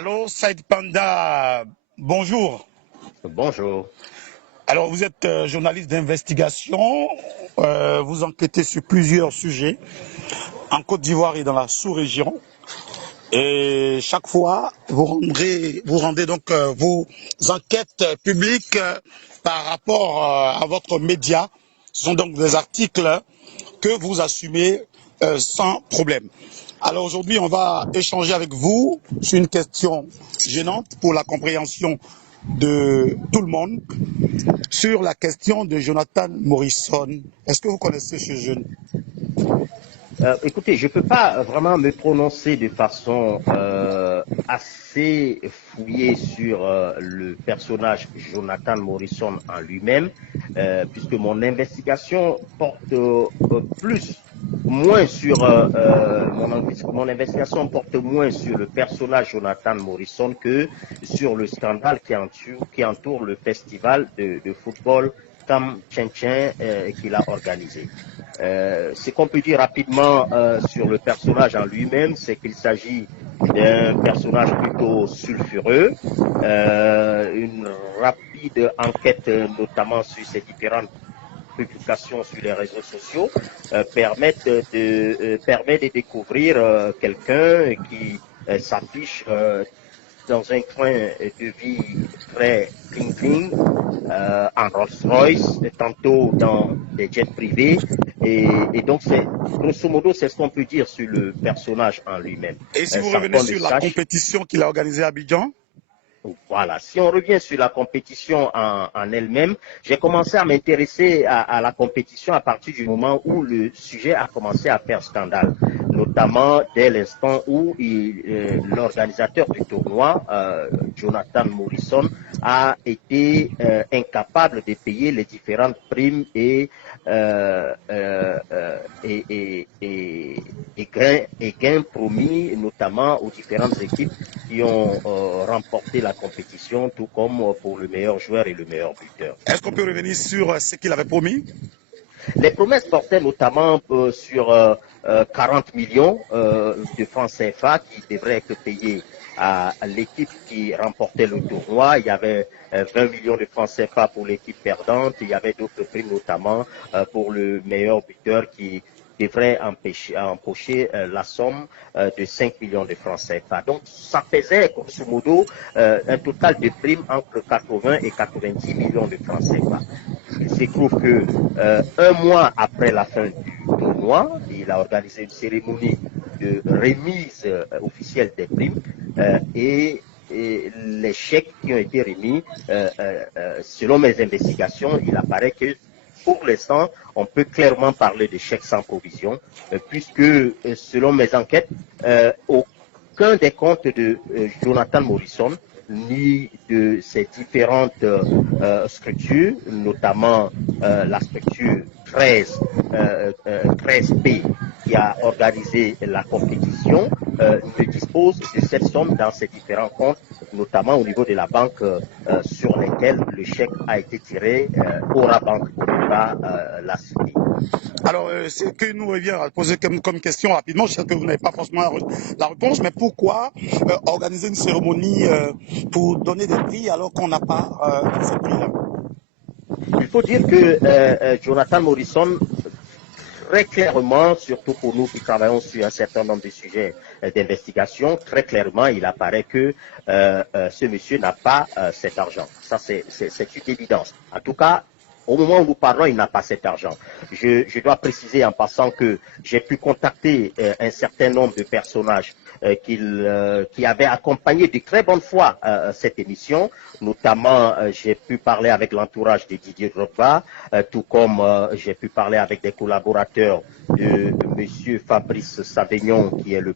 Allô, Saïd Panda, bonjour. Bonjour. Alors, vous êtes journaliste d'investigation, vous enquêtez sur plusieurs sujets en Côte d'Ivoire et dans la sous-région. Et chaque fois, vous rendez donc vos enquêtes publiques par rapport à votre média. Ce sont donc des articles que vous assumez sans problème. Alors aujourd'hui, on va échanger avec vous sur une question gênante pour la compréhension de tout le monde, sur la question de Jonathan Morrison. Est-ce que vous connaissez ce jeune? Écoutez, je ne peux pas vraiment me prononcer de façon assez fouillée sur le personnage Jonathan Morrison en lui-même, puisque mon investigation porte moins sur mon investigation porte moins sur le personnage Jonathan Morrison que sur le scandale qui entoure le festival de football Tam Tchin qu'il a organisé. Ce qu'on peut dire rapidement sur le personnage en lui-même, c'est qu'il s'agit d'un personnage plutôt sulfureux. Une rapide enquête, notamment sur ses différentes publications sur les réseaux sociaux, permet de découvrir quelqu'un qui s'affiche dans un coin de vie très cling-cling, en Rolls-Royce, tantôt dans des jets privés. Et donc, grosso modo, c'est ce qu'on peut dire sur le personnage en lui-même. Et si vous Sans revenez qu'on ne sur la sache, compétition qu'il a organisée à Abidjan? voilà. Si on revient sur la compétition en elle-même, j'ai commencé à m'intéresser à la compétition à partir du moment où le sujet a commencé à faire scandale, notamment dès l'instant où l'organisateur du tournoi, Jonathan Morrison, a été incapable de payer les différentes primes et gains promis, notamment aux différentes équipes qui ont remporté la compétition, tout comme pour le meilleur joueur et le meilleur buteur. Est-ce qu'on peut revenir sur ce qu'il avait promis? Les promesses portaient notamment sur 40 millions de francs CFA qui devraient être payés à l'équipe qui remportait le tournoi. Il y avait 20 millions de francs CFA pour l'équipe perdante. Il y avait d'autres primes, notamment pour le meilleur buteur qui devrait empocher la somme de 5 millions de francs CFA. Donc, ça faisait, grosso modo, un total de primes entre 80 et 90 millions de francs CFA. Il se trouve que un mois après la fin du tournoi, il a organisé une cérémonie de remise officielle des primes et les chèques qui ont été remis, selon mes investigations, il apparaît que pour l'instant, on peut clairement parler de chèques sans provision, puisque selon mes enquêtes, aucun des comptes de Jonathan Morrison ni de ces différentes structures, notamment la structure 13P qui a organisé la compétition, ne dispose de cette somme dans ses différents comptes, notamment au niveau de la banque sur lesquelles le chèque a été tiré, Aura Bank, pour ne pas la citer. Alors, ce que nous revient à poser comme question rapidement, je sais que vous n'avez pas forcément la réponse, mais pourquoi organiser une cérémonie pour donner des prix alors qu'on n'a pas ces prix-là? Il faut dire que Jonathan Morrison, très clairement, surtout pour nous qui travaillons sur un certain nombre de sujets d'investigation, très clairement, il apparaît que ce monsieur n'a pas cet argent. Ça, c'est une évidence. En tout cas, au moment où nous parlons, il n'a pas cet argent. Je dois préciser en passant que j'ai pu contacter un certain nombre de personnages qui avaient accompagné de très bonne foi cette émission. Notamment, j'ai pu parler avec l'entourage de Didier Drogba, tout comme j'ai pu parler avec des collaborateurs de Monsieur Fabrice Savignon, qui est le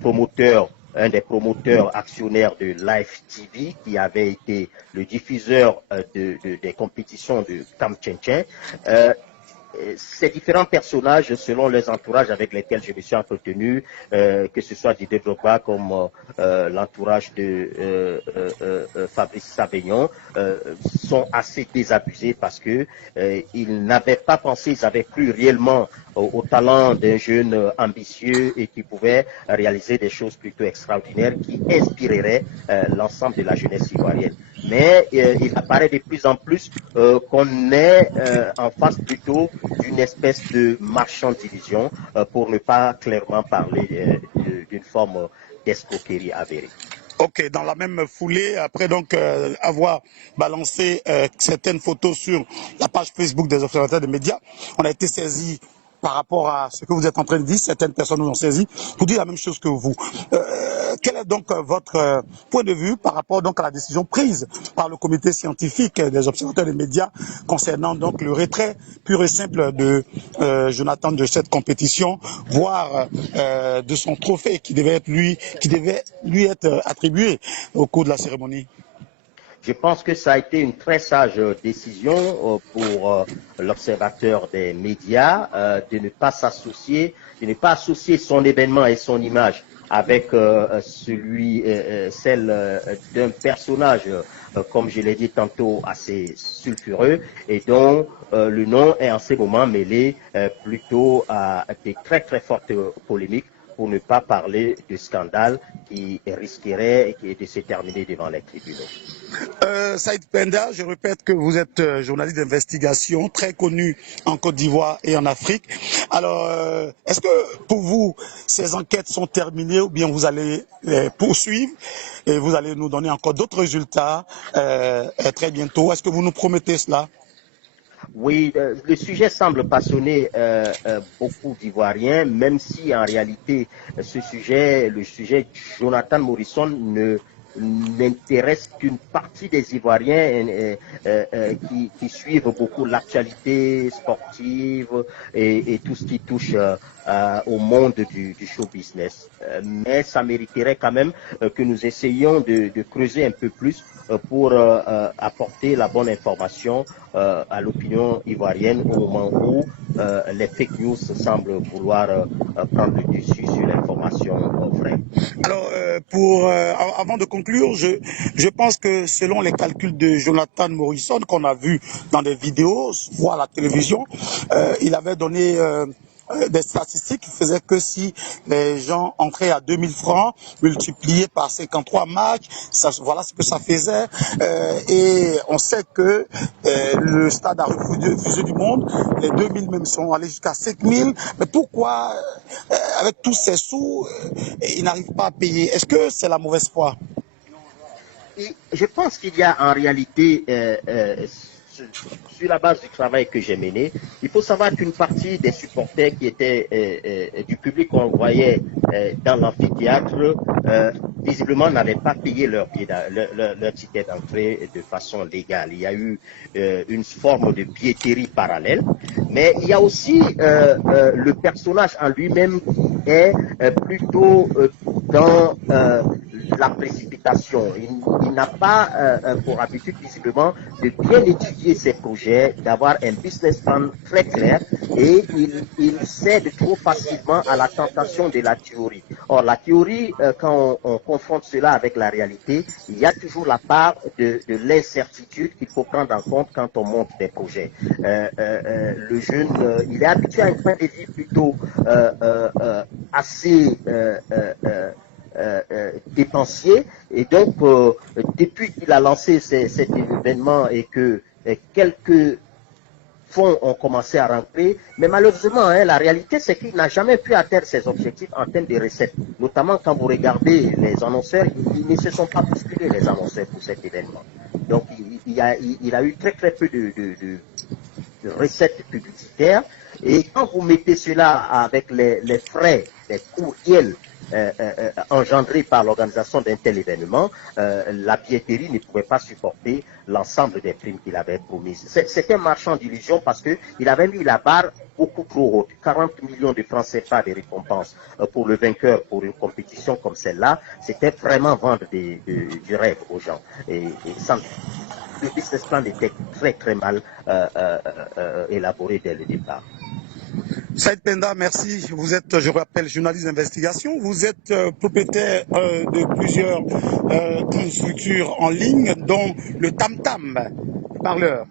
promoteur, un des promoteurs actionnaires de Live TV, qui avait été le diffuseur des compétitions de Tam Tchin Tchin. ces différents personnages, selon les entourages avec lesquels je me suis entretenu, que ce soit Didier Drogba comme l'entourage de Fabrice Savignon, sont assez désabusés parce que ils n'avaient pas pensé, ils avaient cru réellement au talent d'un jeune ambitieux et qui pouvait réaliser des choses plutôt extraordinaires qui inspireraient l'ensemble de la jeunesse ivoirienne. Mais il apparaît de plus en plus qu'on est en face plutôt d'une espèce de marchand d'illusions, pour ne pas clairement parler d'une forme d'escroquerie avérée. Ok, dans la même foulée, après donc avoir balancé certaines photos sur la page Facebook des observateurs des médias, on a été saisi par rapport à ce que vous êtes en train de dire, certaines personnes nous ont saisi pour dire la même chose que vous. Quel est donc votre point de vue par rapport donc à la décision prise par le comité scientifique des observateurs des médias concernant donc le retrait pur et simple de Jonathan de cette compétition, voire de son trophée qui devait lui être attribué au cours de la cérémonie? Je pense que ça a été une très sage décision pour l'observateur des médias de ne pas s'associer, de ne pas associer son événement et son image avec celle d'un personnage, comme je l'ai dit tantôt, assez sulfureux et dont le nom est en ce moment mêlé plutôt à des très très fortes polémiques, pour ne pas parler de scandale qui risquerait de se terminer devant les tribunaux. Saïd Penda, je répète que vous êtes journaliste d'investigation, très connu en Côte d'Ivoire et en Afrique. Alors, est-ce que pour vous, ces enquêtes sont terminées ou bien vous allez les poursuivre et vous allez nous donner encore d'autres résultats très bientôt? Est-ce que vous nous promettez cela? Oui, le sujet semble passionner beaucoup d'Ivoiriens, même si en réalité le sujet Jonathan Morrison ne n'intéresse qu'une partie des Ivoiriens qui suivent beaucoup l'actualité sportive et tout ce qui touche au monde du show business. Mais ça mériterait quand même que nous essayions de creuser un peu plus pour apporter la bonne information à l'opinion ivoirienne au moment où les fake news semblent vouloir prendre le dessus sur l'information vraie. Alors, avant de conclure, je pense que selon les calculs de Jonathan Morrison qu'on a vu dans des vidéos, voire à la télévision, il avait donné des statistiques qui faisaient que si les gens entraient à 2000 francs multipliés par 53 matchs, voilà ce que ça faisait. Et on sait que le stade a refusé du monde, les 2000 même sont allés jusqu'à 5000. Mais pourquoi, avec tous ces sous, ils n'arrivent pas à payer? Est-ce que c'est la mauvaise foi? Et je pense qu'il y a en réalité, sur la base du travail que j'ai mené, il faut savoir qu'une partie des supporters qui étaient du public qu'on voyait dans l'amphithéâtre, visiblement n'avaient pas payé leur ticket d'entrée de façon légale. Il y a eu une forme de billetterie parallèle, mais il y a aussi le personnage en lui-même qui est plutôt dans la précipitation. Il n'a pas pour habitude visiblement de bien étudier ses projets, d'avoir un business plan très clair et il cède trop facilement à la tentation de la théorie. Or, la théorie, quand on confronte cela avec la réalité, il y a toujours la part de l'incertitude qu'il faut prendre en compte quand on monte des projets. Le jeune, il est habitué à un train de vie plutôt assez dépensier et donc depuis qu'il a lancé cet événement et que quelques fonds ont commencé à rentrer, mais malheureusement la réalité c'est qu'il n'a jamais pu atteindre ses objectifs en termes de recettes, notamment quand vous regardez les annonceurs, ils ne se sont pas bousculés les annonceurs pour cet événement, donc il a eu très très peu de recettes publicitaires et quand vous mettez cela avec les frais, les courriels engendré par l'organisation d'un tel événement, la billetterie ne pouvait pas supporter l'ensemble des primes qu'il avait promises. C'est un marchand d'illusions parce qu'il avait mis la barre beaucoup trop haute. 40 millions de francs CFA de récompenses pour le vainqueur pour une compétition comme celle-là, c'était vraiment vendre du rêve aux gens. Et le business plan était très mal élaboré dès le départ. Saïd Penda, merci. Vous êtes, je rappelle, journaliste d'investigation. Vous êtes propriétaire de plusieurs structures en ligne, dont le Tam Tam, parleur.